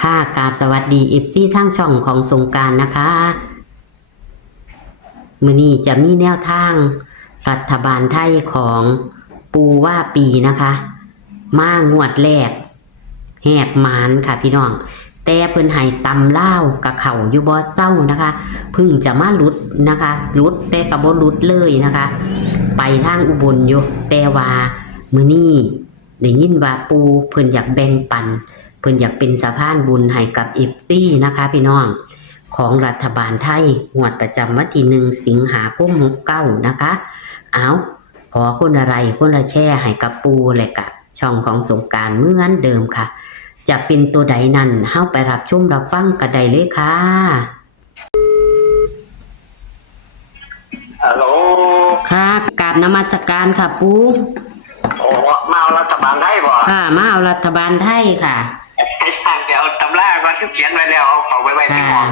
ค่ะกราบสวัสดีFCทั้งช่องของสงกรานต์นะคะมื้อนี้จะมีแนวทางรัฐบาลไทยของปูว่าปีนะคะมางวดแรกแหกหมานค่ะพี่น้องแต่เพิ่นให้ตำล่าวกับเขาอยู่บ่เจ้านะคะเพิ่งจะมาหลุดนะคะหลุดแต่ก็บ่หลุดเลยนะคะไปทางอุบลอยู่แต่ว่ามื้อนี้ได้ยินว่าปูเพิ่นอยากแบ่งปันเพิ่นอยากเป็นสะพานบุญให้กับ FC นะคะพี่น้องของรัฐบาลไทยงวดประจำวันที่1สิงหาคม69นะคะเอาขอคนอะไรคนละแช่ให้กับปูและกับช่องของสงกรานต์เหมือนเดิมค่ะจะเป็นตัวใดนั้นเฮาไปรับชมรับฟังกันได้เลยค่ะฮัลโหลค่ะกราบนมัสการค่ะปูโอ้มาเอารัฐบาลได้บ่ค่ะมาเอารัฐบาลไทยค่ะช่างเดี๋ยวตำราก็เขียนไว้แล้วเอาเขาไว้ที่ห้อง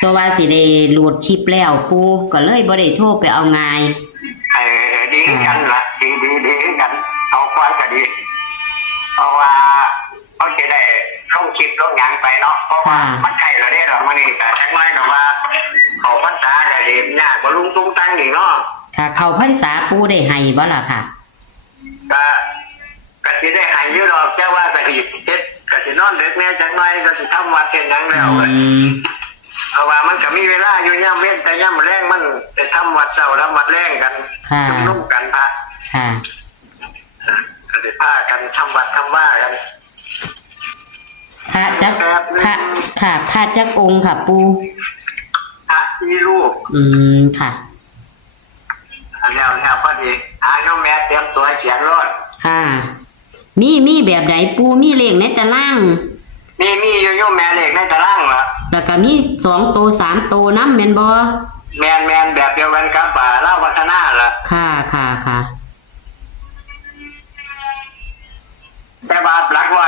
สว่าสิได้โหลดคลิปแล้วปูก็เลยบ่ได้โทรไปเอาง่ายดีกันละดีกันเอาควายก็ดีเพราะว่าเขาสิได้ลงคลิปลงหยังไปเนาะเพราะว่ามันใกล้แล้วเด้อมื้อนี้ก็จักหน่อยก็ว่าเข้าพรรษาก็สิยากบ่ลุงตุ้งตังอีกเนาะค่ะเข้าพรรษาปูได้ให้บ่ล่ะค่ะก็สิได้ให้อยู่ดอกแต่ว่าก็สิเฮ็ดก็สินอนดึกแน่จักหน่อยก็สิทำวัดเช่นหยังแล้วเพราะว่ามันก็มีเวลาอยู่ยามเว้นแต่ยามแลงมันจะทำวัดเช้าทำวัดแลงกันชุมนุมกันพระค่ะก็สิพากันทำวัดทำว่ากันพระจักค่ะพระจักองค์ค่ะปูพระที่รูปค่ะแล้วพอดีโยมแม่เตรียมตัวเขียนรถค่ะมีแบบใดปูมีเลขในตารางมีโยมแม่เลขในตารางเหรอแล้วก็มี2โต3โตนำแม่นบ่แม่นแบบเดียวกันกับลาววัฒนาล่ะค่ะแต่ว่าหลักร้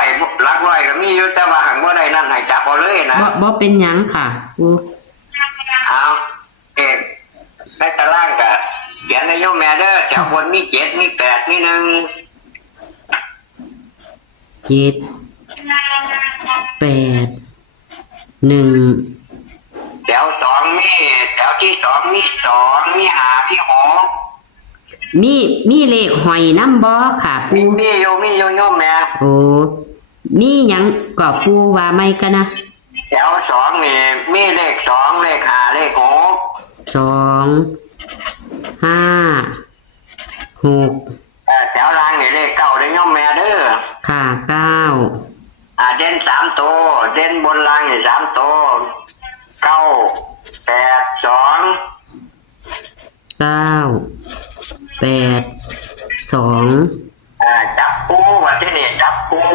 อยก็มีอยู่แต่ว่าหังบ่ได้นั่นให้จับเอาเลยนะบ่เป็นหยังค่ะปูเอาในตารางก็เขียนในโยมแม่เด้อจากบนมี7มี8มี1 7 8 1แถว2มีแถวที่2มี2มี5มี6มีเลขหอยน้ำบ่ค่ะปูมีโยมแม่โอ้มีหยังก็ปูว่าไม่กันนะแถว2นี่มีเลข2เลข5เลข6 2 5 6แถวล่างนี่เลข9ได้โยมแม่เด้อค่ะ9เด่น3ตัวเด่นบนล่างนี่3ตัว9 8 2 จับปูวันที่นี่จับปู91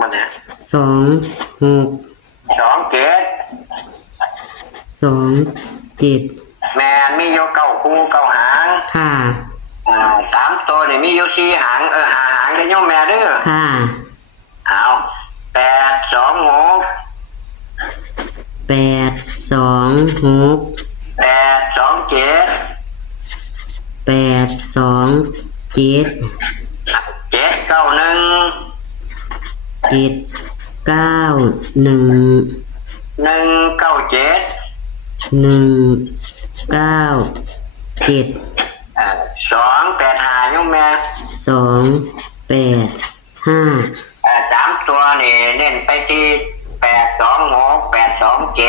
มันเนี่ย27แม่มีโยเก้าคู่เก้าหางค่ะ3ตัวนี่มีโย4หาง5หางได้โยมแม่เด้อค่ะเอา8 2 6 8 2 6 8 2 7 8 2 7 7 9 1 7 9 1 1 9 7 1 9 7 2 8 5โยมแม่2 8 53ตัวนี่เน้นไปที่8 2 6 8 2 7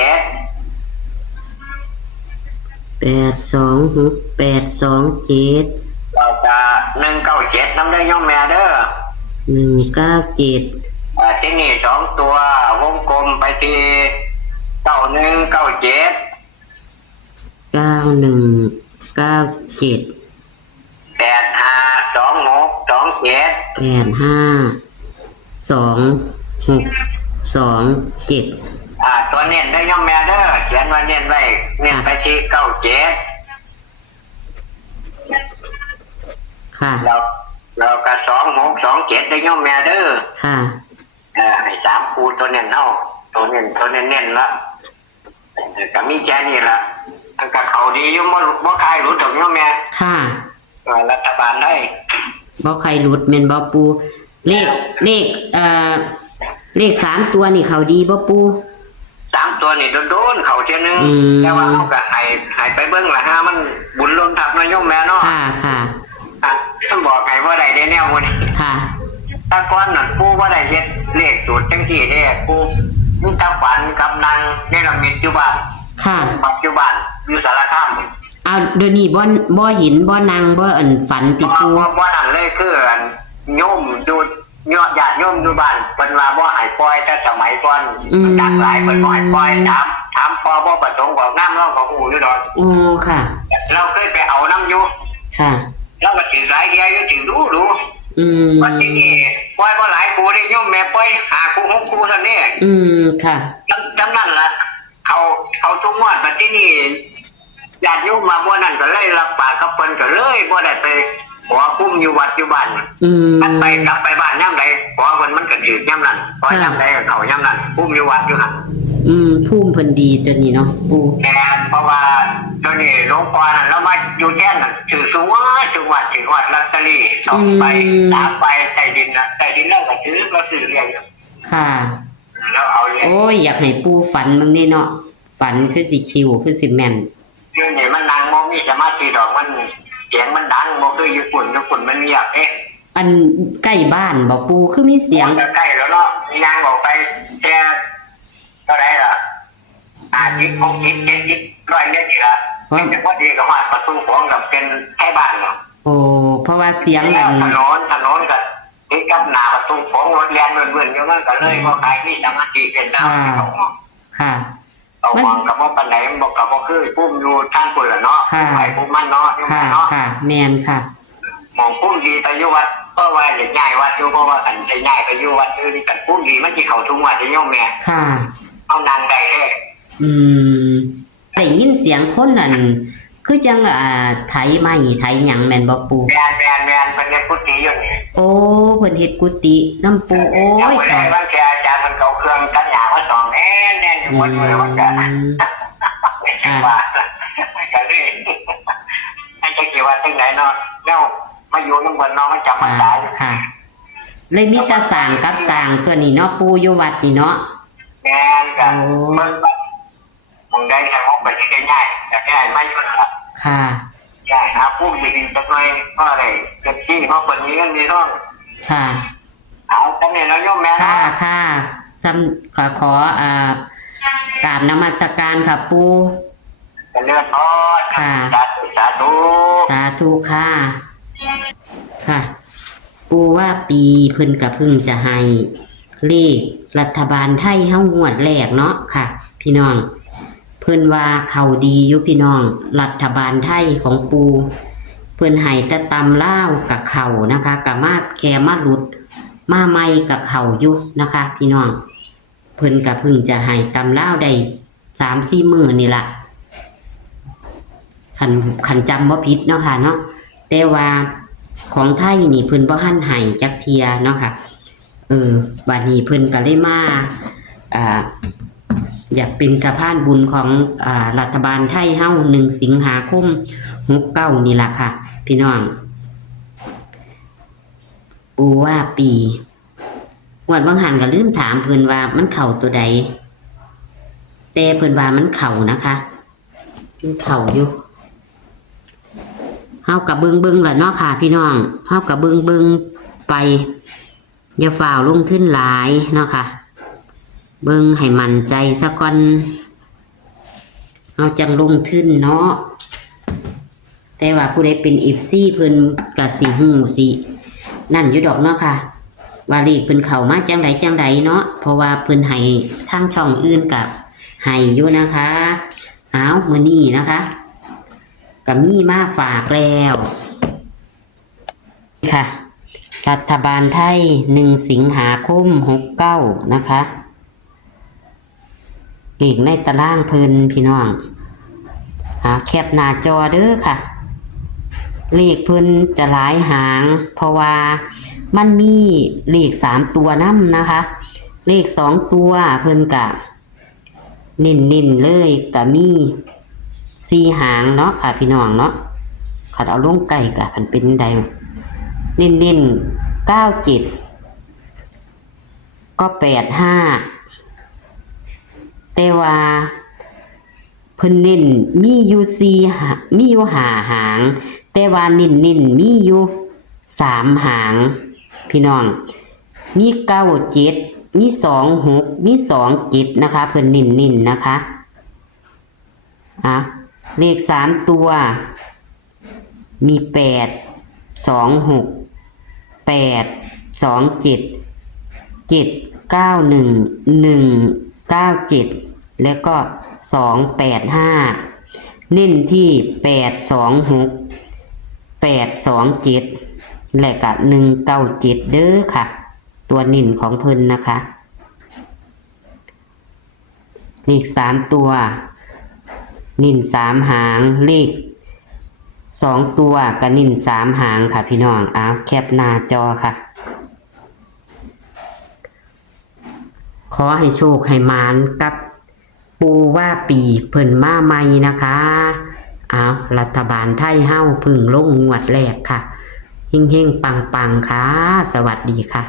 8 2 6 8 2 7เราจะ197น้ำได้โยมแม่เด้อ197ที่นี่2ตัววงกลมไปที่91 97 91 97 85 26 27 85 26 27 ตัวเน้นได้ย่อมแม่เด้อเขียนว่าเน้นไว้เน้นไปที่97ค่ะเราก็2627ได้ย่อมแม่เด้อค่ะให้3คู่ตัวเน้นเนาะตัวเน้นละก็มีแค่นี้ละมันก็เขาดีอยู่บ่คายรู้ดอกย่อมแม่ค่ะรัฐบาลได้บ่ใครหลุดแม่นบ่ปูเลข3ตัวนี่เขาดีบ่ปู3ตัวนี่โดนเขาเที่ยนึงแต่ว่าเขาก็ให้ไปเบิ่งละฮะมันบุญล้นทับเนาะโยมแม่เนาะค่ะต้องบอกให้ว่าได้แนวบ่นี่ค่ะตะก่อนนั่นปู่บ่ได้เฮ็ดเลขสูตรจังซี่เด้ปู่มีตาฝันกับนางเนรมิตอยู่บ้านค่ะปัจจุบันอยู่สารคามเดี๋ยวนี้บ่หินบ่นางบ่ฝันติปูบ่นั่นเลยคือโยมอยู่ญาติโยมอยู่บ้านเพิ่นว่าบ่ให้ปล่อยแต่สมัยก่อนจักหลายเพิ่นบ่ให้ปล่อยถามพอบ่ประสงค์บอกน้ำเราก็ฮู้อยู่ดอกค่ะเราเคยไปเอาน้ำอยู่ค่ะเราก็ถือหลายเที่ยอยู่ถือดูวันนี้ปล่อยบ่หลายคู่นี่โยมแม่ปล่อย5คู่6คู่เท่านี้ค่ะจำนั้นล่ะเขาทุกงวดมาที่นี่ญาติโยมมาบ่นั่นก็เลยรับปากกับเพิ่นก็เลยบ่ได้ไปขอพุ่มอยู่วัดอยู่บ้านมันไปกลับไปบ้านย่ำใดขอคนมันก็ถือย่ำนั้นขอย่ำใดเขาย่ำนั้นพุ่มอยู่วัดอยู่หันพุ่มเพิ่นดีจนนี้เนาะปูแม่เพราะว่าตอนนี้หลวงพ่อนั่นแล้วมาอยู่แท่นนั่นถือสูงจังหวัดลอตเตอรี่2 ใบ 3 ใบใต้ดินแล้วก็ถือก็ซื้อเรื่อยค่ะแล้วเอาโอ้ยอยากให้ปูฝันมึงนี่เนาะฝันคือสิคิวคือสิแม่นเรื่องนี้มันนั่งบ่มีสมาธิดอกมันเสียงมันดังบ่คือญี่ปุ่นมันเงียบอันใกล้บ้านบ่ปูคือมีเสียงใกล้แล้วเนาะย่างออกไปแค่เท่าไหร่ล่ะ50 60 70 100 เมตรนี่ล่ะเป็นพอดีกับว่าประตูของกับเป็นใกล้บ้านเนาะโอ้เพราะว่าเสียงมันถนนก็ติดกับหน้าประตูของรถแล่นเบิ่นๆอยู่มันก็เลยบ่ใครมีสมาธิเป็นดาวค่ะเอามองกับว่าปานไหนบอกกับว่าคือปุ้มอยู่ทางปุ่นล่ะเนาะไอ้ปุ้มมันเนาะอยู่เนาะค่ะแม่นค่ะมองปุ้มดีไปอยู่วัดเพราะว่าจะย้ายวัดอยู่เพราะว่าคันจะย้ายไปอยู่วัดอื่นกันปุ้มดีมันสิเข้าทุกวัดจะโยมแม่ค่ะเอานางได้เด้ได้ยินเสียงคนนั่นคือจังไถไม้ไถหยังแม่นบ่ปูแม่นเพิ่นเฮ็ดกุฏิอยู่นี่โอ้เพิ่นเฮ็ดกุฏิน้ำปูโอ้ยค่ะบางทีอาจารย์มันเอาเครื่องตัดหญ้ามาส่องแน่นอยู่หมดเลยว่าจะว่าก็เลยให้จักสิว่าจังได๋เนาะแล้วมาอยู่นำเพิ่นเนาะมันจำมันตายค่ะเลยมีแต่สร้างกับสร้างตัวนี้เนาะปูอยู่วัดนี่เนาะแม่นก็เพิ่นมองได้แค่ว่าไปที่ง่ายๆง่ายไม่เพิ่นล่ะค่ะง่ายหาผู้ดีๆจักหน่อยก็ได้เก็บจี้เฮาเพิ่นมีเงินมีทองค่ะเอาจังนี้เนาะโยมแม่ค่ะจำขอกราบนมัสการค่ะปูเจริญพรค่ะสาธุค่ะค่ะปูว่าปีเพิ่นก็เพิ่งจะให้เลขรัฐบาลไทยเฮางวดแรกเนาะค่ะพี่น้องเพิ่นว่าเขาดีอยู่พี่น้องรัฐบาลไทยของปูเพิ่นให้แต่ตำลาวกับเขานะคะกับมาแค่มาหลุดมาใหม่กับเขาอยู่นะคะพี่น้องเพิ่นก็เพิ่งจะให้ตำลาวได้ 3-4 มื้อนี่ล่ะคันจำบ่ผิดเนาะค่ะเนาะแต่ว่าของไทยนี่เพิ่นบ่ทันให้จักเที่ยเนาะค่ะบัดนี้เพิ่นก็เลยมาอยากเป็นสะพานบุญของรัฐบาลไทยเฮา1 สิงหาคม 69นี่ล่ะค่ะพี่น้องปูว่าปีงวดบางหันก็ลืมถามเพิ่นว่ามันเข้าตัวใดแต่เพิ่นว่ามันเข้านะคะมันเข้าอยู่เฮาก็เบิ่งล่ะเนาะค่ะพี่น้องเฮาก็เบิ่งไปอย่าฝ่าวลงทุนหลายเนาะค่ะเบิ่งให้มั่นใจซะก่อนเอาจังลงทุนเนาะแต่ว่าผู้ใดเป็น FC เพิ่นก็สิฮู้สินั่นอยู่ดอกเนาะค่ะว่าเลขเพิ่นเข้ามาจังไดเนาะเพราะว่าเพิ่นให้ทางช่องอื่นกับให้อยู่นะคะเอามื้อนี้นะคะก็มีมาฝากแล้วค่ะรัฐบาลไทย1 สิงหาคม 69นะคะ เลขในตารางเพิ่นพี่น้องแคปหน้าจอเด้อค่ะเลขเพิ่นจะหลายหางเพราะว่ามันมีเลข3ตัวนำนะคะเลข2ตัวเพิ่นกะนิ่นๆเลยกะมี4หางเนาะค่ะพี่น้องเนาะคันเอาลงใกล้กะมันเป็นใดนิ่นๆ97ก็85แต่ว่าเพิ่นเน้นมีอยู่มีอยู่5หางแต่ว่านิ่นมีอยู่3หางพี่น้องมี97มี26มี27นะคะเพิ่นนิ่นนะคะเลข3ตัวมี8 26 8 27 791 197แล้วก็285เน้นที่826 827และก็197เด้อค่ะตัวนิ่นของเพิ่นนะคะเลข3ตัวนิ่น3หางเลข2ตัวก็นิ่น3หางค่ะพี่น้องแคปหน้าจอค่ะขอให้โชคให้หมานกับปูว่าปีเพิ่นมาใหม่นะคะรัฐบาลไทยเฮาพึ่งลงงวดแรกค่ะเฮงๆปังๆค่ะสวัสดีค่ะ